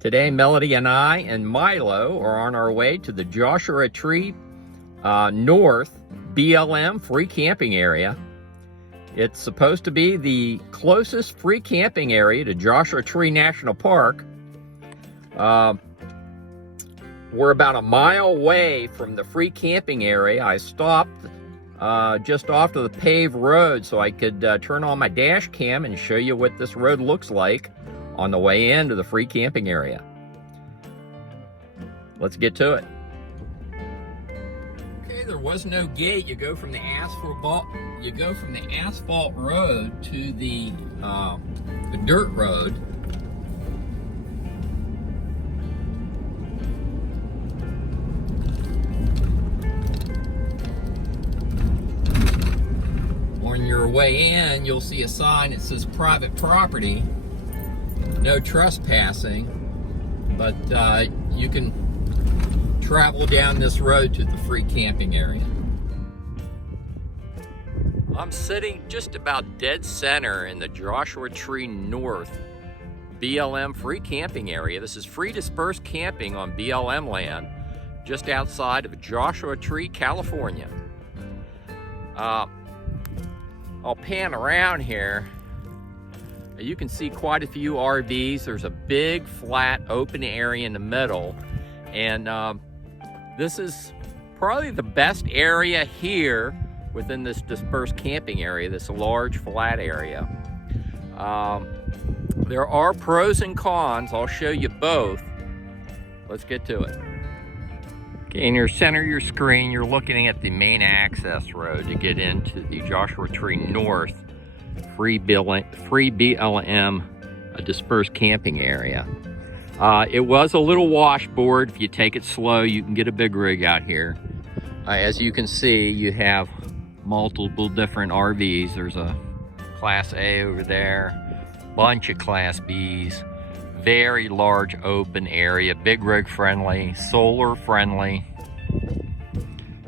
Today, Melody and I and Milo are on our way to the Joshua Tree North BLM free camping area. It's supposed to be the closest free camping area to Joshua Tree National Park. We're about a mile away from the free camping area. I stopped just off of the paved road so I could turn on my dash cam and show you what this road looks like on the way into the free camping area. Let's get to it. Okay, there was no gate. You go from the asphalt road to the dirt road. On your way in, you'll see a sign that says private property, no trespassing, but you can travel down this road to the free camping area. I'm sitting just about dead center in the Joshua Tree North BLM free camping area. This is free dispersed camping on BLM land just outside of Joshua Tree, California. I'll pan around here. You can see quite a few RVs. There's a big flat open area in the middle, and this is probably the best area here within this dispersed camping area, this large flat area. There are pros and cons. I'll show you both. Let's get to it. Okay, in your center of your screen, you're looking at the main access road to get into the Joshua Tree North free BLM dispersed camping area. It was a little washboard. If you take it slow, you can get a big rig out here. As you can see, you have multiple different RVs. There's a Class A over there, bunch of Class Bs, very large open area, big rig friendly, solar friendly.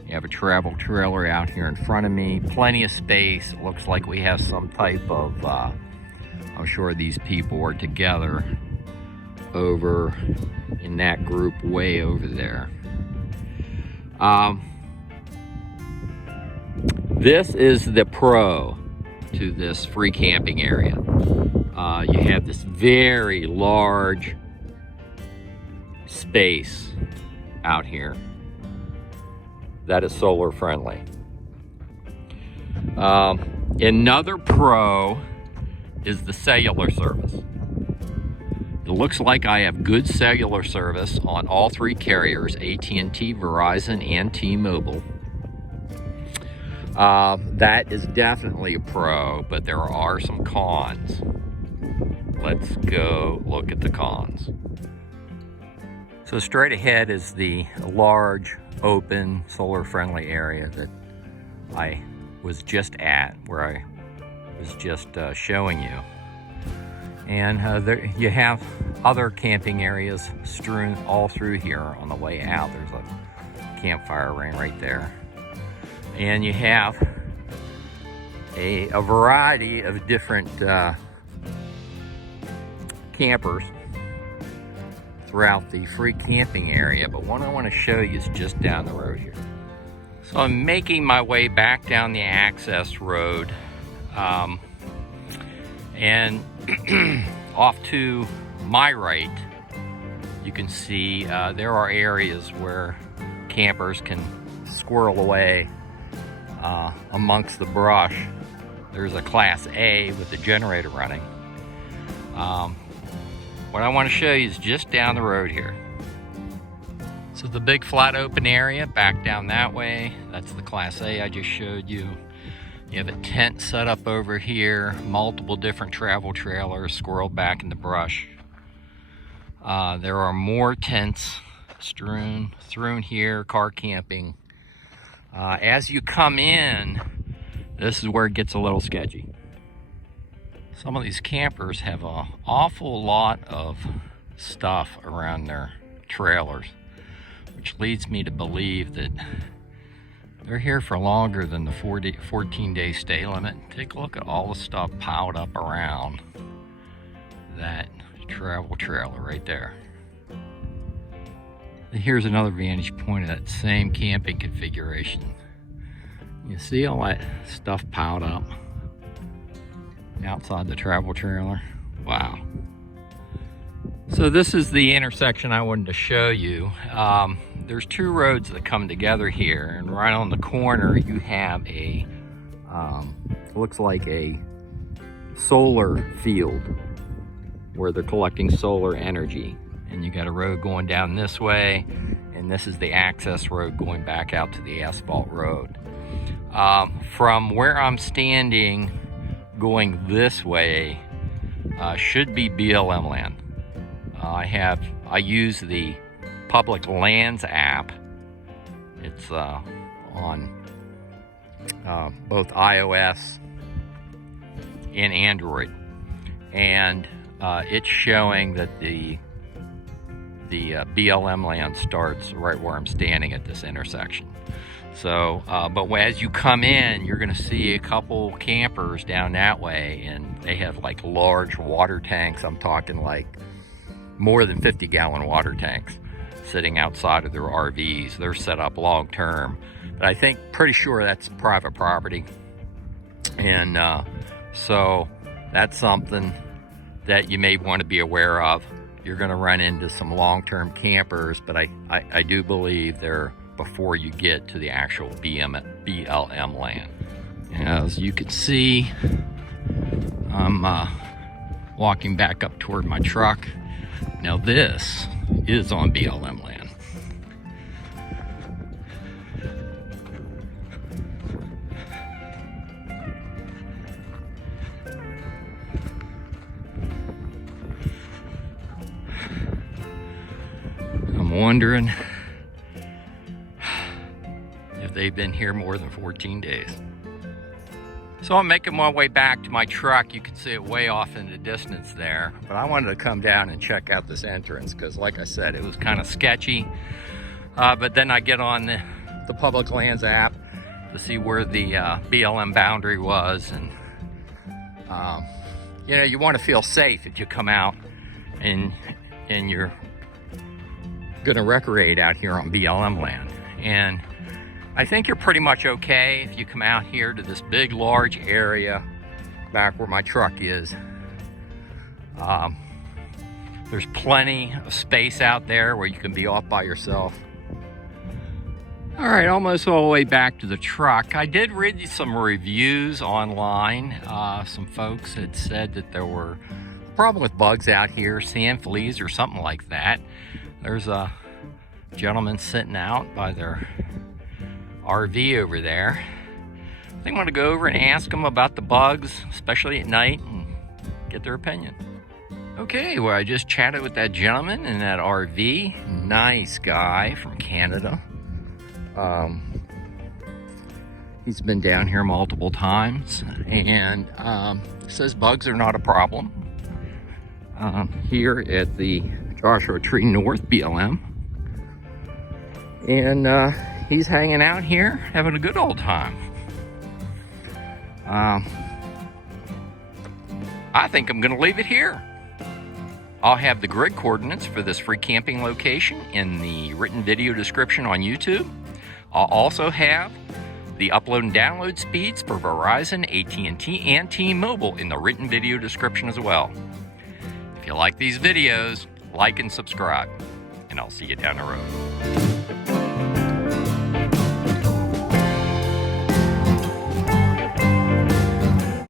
You have a travel trailer out here in front of me, plenty of space. It looks like we have some type of, I'm sure these people are together over in that group way over there. This is the pro to this free camping area. You have this very large space out here that is solar friendly. Another pro is the cellular service. It looks like I have good cellular service on all three carriers, AT&T, Verizon, and T-Mobile. That is definitely a pro, but there are some cons. Let's go look at the cons. So straight ahead is the large, open, solar-friendly area that I was just at, where I was just showing you. And there you have other camping areas strewn all through here on the way out. There's a campfire ring right there. And you have a variety of different campers throughout the free camping area, but one I want to show you is just down the road here. So I'm making my way back down the access road, and off to my right, you can see there are areas where campers can squirrel away amongst the brush. There's a Class A with the generator running. What I want to show you is just down the road here. So the big flat open area back down that way, that's the Class A I just showed you. You have a tent set up over here, multiple different travel trailers squirreled back in the brush. There are more tents strewn here, car camping. As you come in, this is where it gets a little sketchy. Some of these campers have an awful lot of stuff around their trailers, which leads me to believe that they're here for longer than the 14-day stay limit. Take a look at all the stuff piled up around that travel trailer right there. And here's another vantage point of that same camping configuration. You see all that stuff piled up outside the travel trailer? Wow. So this is the intersection I wanted to show you. There's two roads that come together here, and right on the corner you have a, looks like a solar field where they're collecting solar energy. And you got a road going down this way, and this is the access road going back out to the asphalt road. From where I'm standing, going this way, should be BLM land. I use the Public Lands app. It's on both iOS and Android, and it's showing that the BLM land starts right where I'm standing at this intersection. So, but as you come in, you're going to see a couple campers down that way, and they have like large water tanks. I'm talking like more than 50-gallon water tanks sitting outside of their RVs. They're set up long term, but I think pretty sure that's private property. And so that's something that you may want to be aware of. You're going to run into some long-term campers, but I do believe they're before you get to the actual BLM land. As you can see, I'm walking back up toward my truck. Now this is on BLM land. I'm wondering if they've been here more than 14 days. So I'm making my way back to my truck. You can see it way off in the distance there. But I wanted to come down and check out this entrance because, like I said, it was kind of sketchy. But then I get on the Public Lands app to see where the BLM boundary was. And, you know, you want to feel safe if you come out and you're going to recreate out here on BLM land. And I think you're pretty much okay if you come out here to this big, large area back where my truck is. There's plenty of space out there where you can be off by yourself. All right, almost all the way back to the truck. I did read some reviews online. Some folks had said that there were a problem with bugs out here, sand fleas or something like that. There's a gentleman sitting out by their RV over there. I think I want to go over and ask them about the bugs, especially at night, and get their opinion. Okay, well, I just chatted with that gentleman in that RV. Nice guy from Canada. He's been down here multiple times, and says bugs are not a problem here at the Joshua Tree North BLM. And he's hanging out here, having a good old time. I think I'm going to leave it here. I'll have the grid coordinates for this free camping location in the written video description on YouTube. I'll also have the upload and download speeds for Verizon, AT&T, and T-Mobile in the written video description as well. If you like these videos, like and subscribe, and I'll see you down the road.